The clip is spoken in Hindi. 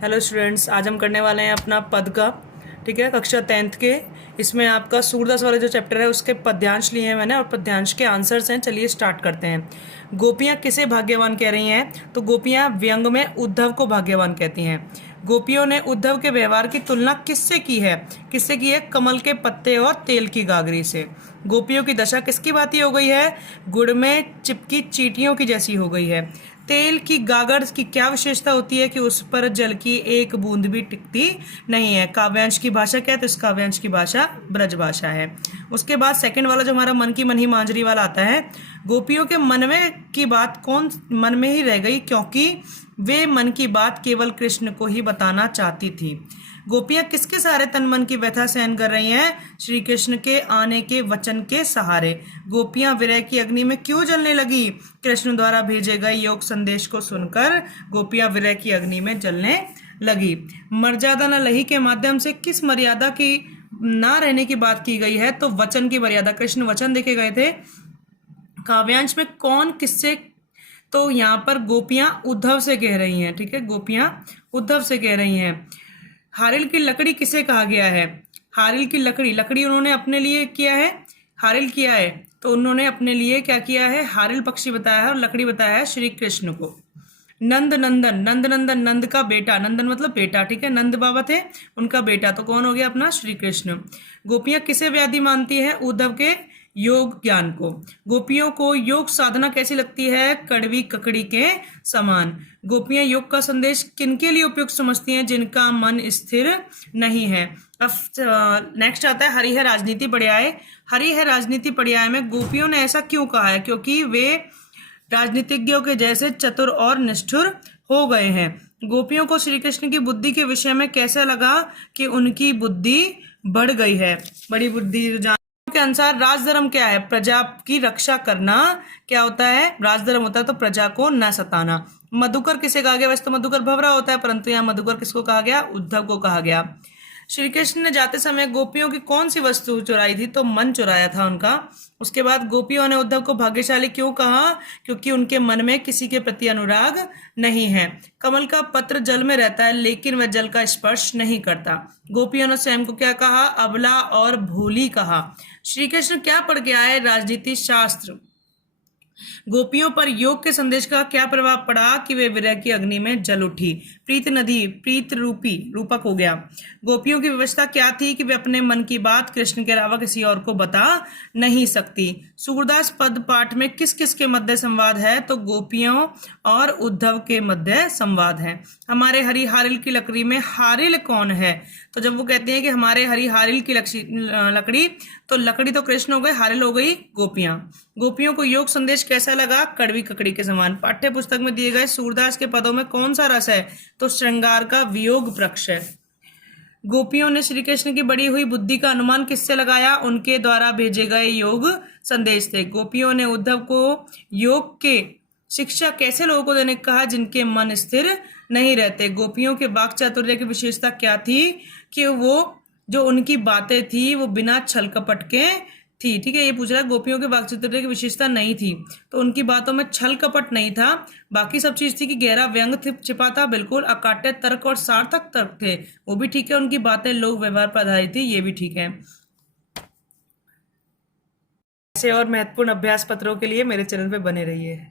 हेलो स्टूडेंट्स, आज हम करने वाले हैं अपना पद का। ठीक है, कक्षा 10th के। इसमें आपका सूरदास वाले जो चैप्टर है उसके पद्यांश लिए हैं मैंने और पद्यांश के आंसर्स हैं। चलिए स्टार्ट करते हैं। गोपियाँ किसे भाग्यवान कह रही हैं? तो गोपियाँ व्यंग में उद्धव को भाग्यवान कहती हैं। गोपियों ने उद्धव के व्यवहार की तुलना किससे की है? किससे की है? कमल के पत्ते और तेल की गागरी से। गोपियों की दशा किसकी भांति हो गई है? गुड़ में चिपकी चींटियों की जैसी हो गई है। तेल की गागर की क्या विशेषता होती है कि उस पर जल की एक बूंद भी टिकती नहीं है। काव्यांश की भाषा क्या है? तो इस काव्यांश की भाषा ब्रज भाषा है। उसके बाद सेकंड वाला जो हमारा मन की मन ही मांजरी वाला आता है। गोपियों के मन में की बात कौन मन में ही रह गई, क्योंकि वे मन की बात केवल कृष्ण को ही बताना चाहती थी। गोपियां किसके सहारे तन मन की व्यथा सहन कर रही हैं? श्री कृष्ण के आने के वचन के सहारे। गोपियां विरह की अग्नि में क्यों जलने लगी? कृष्ण द्वारा भेजे गए योग संदेश को सुनकर गोपियां विरह की अग्नि में जलने लगी। मर्यादा न लही के माध्यम से किस मर्यादा की ना रहने की बात की गई है? तो वचन की मर्यादा। कृष्ण वचन देके गए थे। काव्यांश में कौन किससे? तो यहाँ पर गोपियां उद्धव से कह रही हैं। ठीक है, गोपियां उद्धव से कह रही हैं। हारिल की लकड़ी किसे कहा गया है? हारिल की लकड़ी, लकड़ी उन्होंने अपने लिए किया है, हारिल किया है। तो उन्होंने अपने लिए क्या किया है? हारिल पक्षी बताया है और लकड़ी बताया है श्री कृष्ण को। नंद नंदन, नंद नंदन नंद का बेटा, नंदन मतलब बेटा। ठीक है, नंद बाबा थे, उनका बेटा। तो कौन हो गया? अपना श्री कृष्ण। गोपियां किसे व्याधि मानती है? उद्धव के योग ज्ञान को। गोपियों को योग साधना कैसी लगती है? कड़वी ककड़ी के समान। गोपियां योग का संदेश किनके लिए उपयुक्त समझती हैं? जिनका मन स्थिर नहीं है। अब नेक्स्ट आता है हरि है राजनीति पढ़ियाए। हरि है राजनीति पढ़ियाए में गोपियों ने ऐसा क्यों कहा है? क्योंकि वे राजनीतिज्ञों के जैसे चतुर और निष्ठुर हो गए हैं। गोपियों को श्री कृष्ण की बुद्धि के विषय में कैसा लगा कि उनकी बुद्धि बढ़ गई है? बड़ी बुद्धि के अनुसार राजधर्म क्या है? प्रजा की रक्षा करना। क्या होता है? राजधर्म होता है तो प्रजा को न सताना। मधुकर किसे कहा गया? वैसे तो मधुकर भवरा होता है, परंतु यहाँ मधुकर किसको कहा गया? उद्धव को कहा गया। श्री कृष्ण ने जाते समय गोपियों की कौन सी वस्तु चुराई थी? तो मन चुराया था उनका। उसके बाद गोपियों ने उद्धव को भाग्यशाली क्यों कहा? क्योंकि उनके मन में किसी के प्रति अनुराग नहीं है। कमल का पत्र जल में रहता है लेकिन वह जल का स्पर्श नहीं करता। गोपियों ने स्वयं को क्या कहा? अबला और भोली कहा। श्री कृष्ण क्या पढ़ के आए? राजनीति शास्त्र। गोपियों पर योग के संदेश का क्या प्रभाव पड़ा कि वे विरह की अग्नि में जल उठी। प्रीत नदी, प्रीत रूपी रूपक हो गया। गोपियों की व्यवस्था क्या थी कि वे अपने मन की बात कृष्ण के अलावा किसी और को बता नहीं सकती। सूरदास पद पाठ में किस किस के मध्य संवाद है? तो गोपियों और उद्धव के मध्य संवाद है। हमारे हरि हारिल की लकड़ी में हारिल कौन है? तो जब वो कहते हैं कि हमारे हरि हारिल की लकड़ी, तो लकड़ी तो कृष्ण हो गए, हारिल हो गई गोपियां। गोपियों को योग संदेश कैसा लगा? कड़वी ककड़ी के समान। पाठ्य पुस्तक में दिए गए सूरदास के पदों में कौन सा रस है? तो श्रृंगार का वियोग वृक्ष है। गोपियों ने श्री कृष्ण की बढ़ी हुई बुद्धि का अनुमान किससे लगाया? उनके द्वारा भेजे गए योग संदेश थे। गोपियों ने उद्धव को योग के शिक्षा कैसे लोगों को देने कहा? जिनके मन स्थिर नहीं रहते। गोपियों के वाक चातुर्य की विशेषता क्या थी? कि वो जो उनकी बातें थी वो बिना छल कपट के थी। ठीक है, ये पूछ रहा है गोपियों के वाक चातुर्य की विशेषता नहीं थी तो उनकी बातों में छल कपट नहीं था। बाकी सब चीज थी कि गहरा व्यंग छिपा था, बिल्कुल अकाट्य तर्क और सार्थक तर्क थे, वो भी ठीक है। उनकी बातें लोक व्यवहार पर आधारित थी, ये भी ठीक है। ऐसे और महत्वपूर्ण अभ्यास पत्रों के लिए मेरे चैनल पे बने रहिए।